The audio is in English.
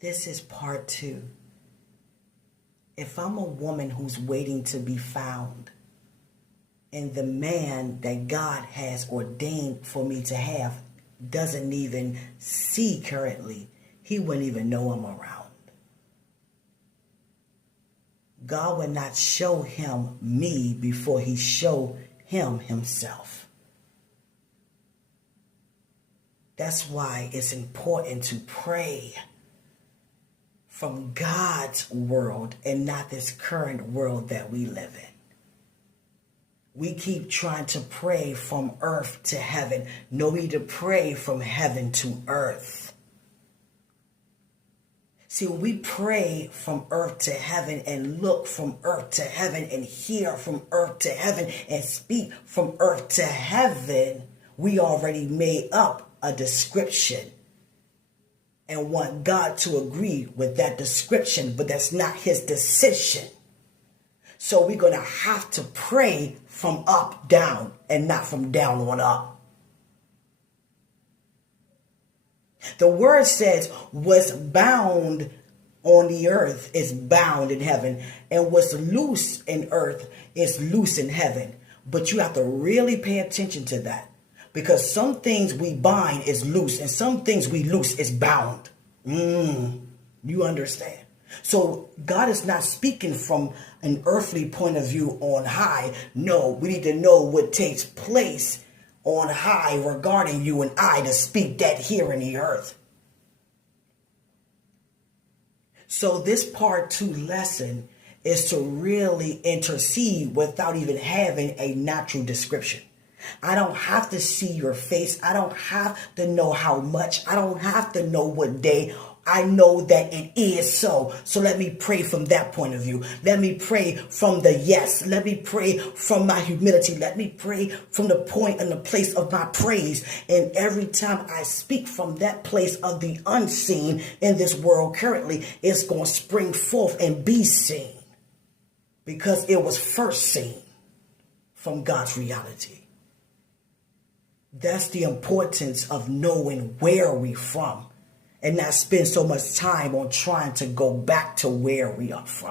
This is part 2. If I'm a woman who's waiting to be found, and the man that God has ordained for me to have doesn't even see currently, he wouldn't even know I'm around. God would not show him me before he showed him himself. That's why it's important to pray from God's world and not this current world that we live in. We keep trying to pray from earth to heaven. No, we need to pray from heaven to earth. See, when we pray from earth to heaven and look from earth to heaven and hear from earth to heaven and speak from earth to heaven, we already made up a description and want God to agree with that description, but that's not his decision. So we're going to have to pray from up down and not from down on up. The word says what's bound on the earth is bound in heaven, and what's loose in earth is loose in heaven. But you have to really pay attention to that, because some things we bind is loose and some things we loose is bound. You understand? So God is not speaking from an earthly point of view on high. No, we need to know what takes place on high regarding you and I to speak that here in the earth. So this part 2 lesson is to really intercede without even having a natural description. I don't have to see your face. I don't have to know how much. I don't have to know what day. I know that it is so. So let me pray from that point of view. Let me pray from the yes. Let me pray from my humility. Let me pray from the point and the place of my praise. And every time I speak from that place of the unseen in this world currently, it's going to spring forth and be seen, because it was first seen from God's reality. That's the importance of knowing where we're from and not spend so much time on trying to go back to where we are from.